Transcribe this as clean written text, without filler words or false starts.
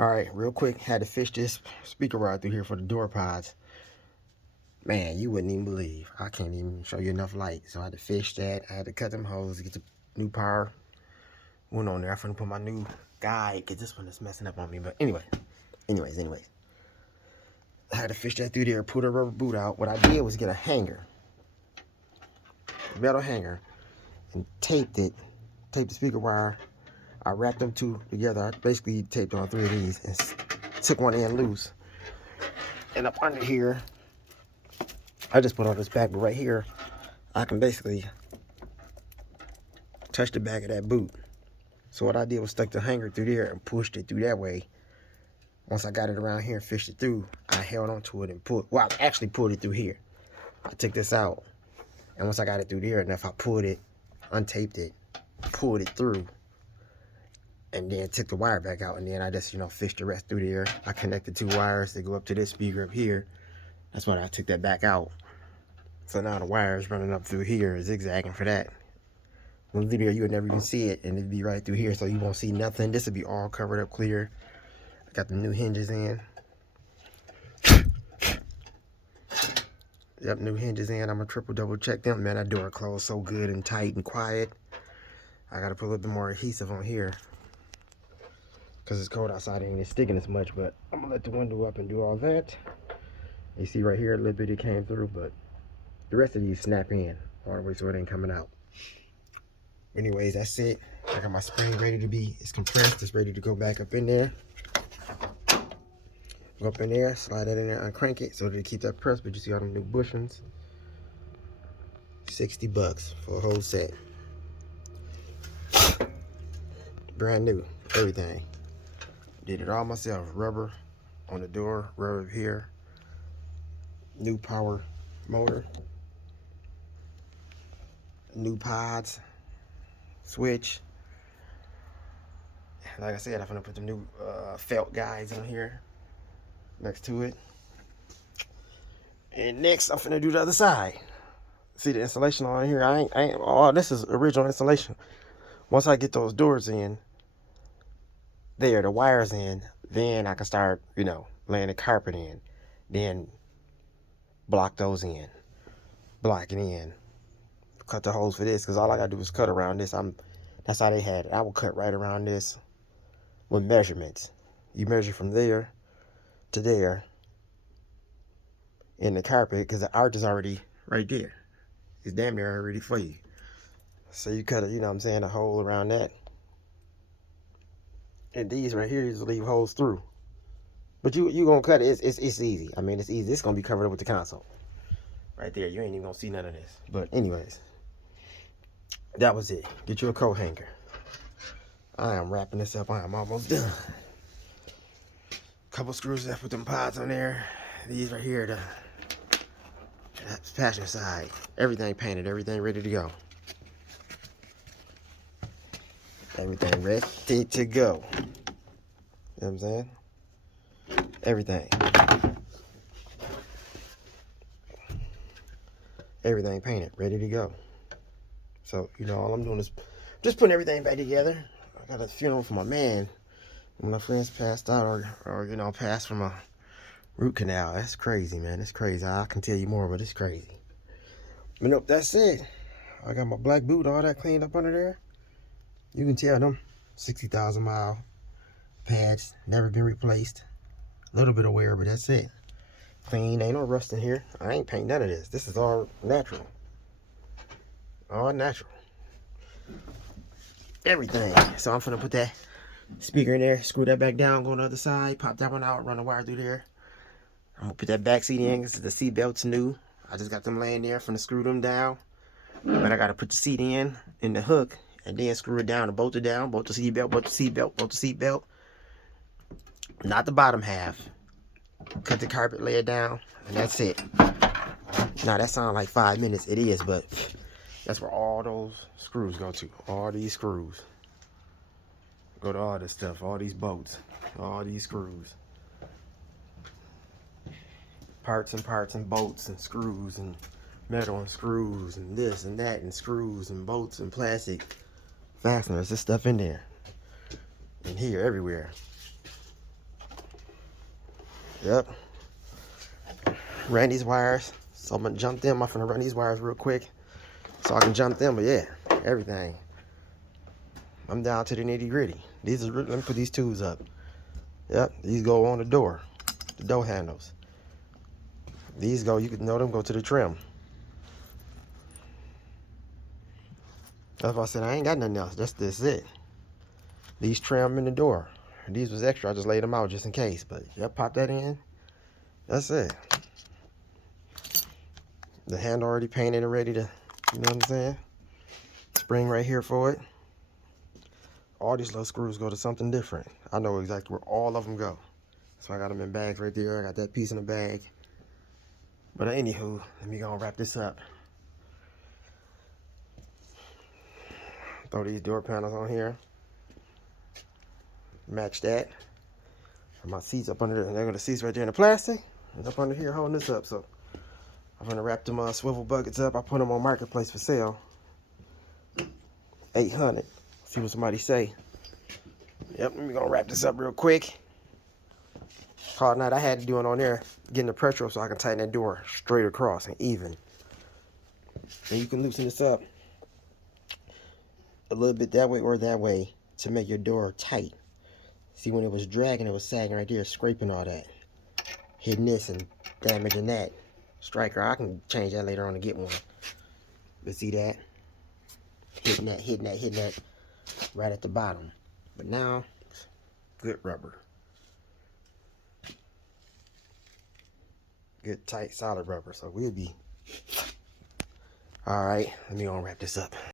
Alright, real quick, had to fish this speaker rod through here for the door pods. Man, you wouldn't even believe. I can't even show you enough light. So I had to fish that. I had to cut them holes to get the new power. Went on there. I'm finna put my new guide, because this one is messing up on me. But anyways. I had to fish that through there, put a rubber boot out. What I did was get a hanger, metal hanger, and taped the speaker wire. I wrapped them two together. I basically taped on 3 of these and took one end loose. And up under here, I just put on this back, but right here, I can basically touch the back of that boot. So what I did was stuck the hanger through there and pushed it through that way. Once I got it around here and fished it through, I held onto it and pulled. Well, I actually pulled it through here. I took this out, and once I got it through there enough, I pulled it, untaped it, pulled it through, and then took the wire back out, and then I just, fished the rest through there. I connected 2 wires to go up to this speaker up here. That's why I took that back out. So now the wire is running up through here, zigzagging for that. In the video, you would never even see it, and it'd be right through here, so you won't see nothing. This would be all covered up clear. I got the new hinges in. Yep, new hinges in. I'm gonna triple double check them. Man, that door closed so good and tight and quiet. I gotta put a little bit more adhesive on here, because it's cold outside and it's sticking as much. But I'm gonna let the window up and do all that. You see right here, a little bit it came through, but the rest of these snap in all the way so it ain't coming out. Anyways, that's it. I got my spring ready to be, it's compressed, it's ready to go back up in there. Go up in there, slide that in there, uncrank it so that it keep that pressed. But you see all them new bushings. $60 for a whole set. Brand new, everything. Did it all myself. Rubber on the door, rubber here. New power motor. New pods. Switch. Like I said, I'm gonna put the new felt guides on here next to it. And next, I'm finna do the other side. See the installation on here? I ain't. Oh, this is original installation. Once I get those doors in, the wires in, then I can start, laying the carpet in. Then block those in, block it in. Cut the holes for this, because all I gotta do is cut around this. That's how they had it. I will cut right around this with measurements. You measure from there to there in the carpet, because the arch is already right there. It's damn near already for you. So you cut it, a hole around that. And these right here, you just leave holes through. But you gonna cut it. It's easy. I mean, it's easy. It's gonna be covered up with the console right there. You ain't even gonna see none of this. But anyways, that was it. Get you a coat hanger. I am wrapping this up. I am almost done. Couple screws left with them pods on there. These right here, the passenger side. Everything painted. Everything ready to go. Everything ready to go. You know what I'm saying? Everything. Everything painted, ready to go. So, all I'm doing is just putting everything back together. I got a funeral for my man. When my friends passed out or passed from a root canal. That's crazy, man. It's crazy. I can tell you more, but it's crazy. But nope, that's it. I got my black boot, all that cleaned up under there. You can tell them 60,000 mile pads, never been replaced. A little bit of wear, but that's it. Clean, ain't no rust in here. I ain't paint none of this. This is all natural. All natural. Everything. So I'm finna put that speaker in there, screw that back down, go on the other side, pop that one out, run the wire through there. I'm gonna put that back seat in, because the seat belt's new. I just got them laying there, finna screw them down. But I gotta put the seat in the hook, and then screw it down and bolt it down, bolt the seat belt, bolt the seat belt, bolt the seat belt. Not the bottom half. Cut the carpet, lay it down, and that's it. Now that sounds like 5 minutes. It is, but that's where all those screws go to. All these screws go to all this stuff, all these bolts, all these screws. Parts and bolts and screws and metal and screws and this and that and screws and bolts and plastic fasteners. This stuff in there. And here, everywhere. Yep. Ran these wires. So I'm gonna jump them. I'm gonna run these wires real quick so I can jump them. But yeah, everything. I'm down to the nitty-gritty. These are, let me put these tubes up. Yep, these go on the door handles. These go, you can know them go to the trim. That's why I said I ain't got nothing else. That's it. These trim in the door. These was extra. I just laid them out just in case. But yep, pop that in. That's it. The handle already painted and ready to, you know what I'm saying? Spring right here for it. All these little screws go to something different. I know exactly where all of them go. So I got them in bags right there. I got that piece in the bag. But anywho, let me go and wrap this up. Throw these door panels on here. Match that. And my seats up under there. They're going to seats right there in the plastic. And up under here holding this up. So I'm going to wrap them swivel buckets up. I put them on Marketplace for sale. $800. See what somebody say. Yep, let me go wrap this up real quick. Call night. I had to do it on there, getting the pressure up so I can tighten that door straight across and even. And you can loosen this up a little bit that way or that way to make your door tight. See, when it was dragging, it was sagging right there, scraping all that, hitting this and damaging that. Striker, I can change that later on to get one. But see that? Hitting that right at the bottom. But now, good rubber. Good, tight, solid rubber. So we'll be. All right, let me unwrap this up.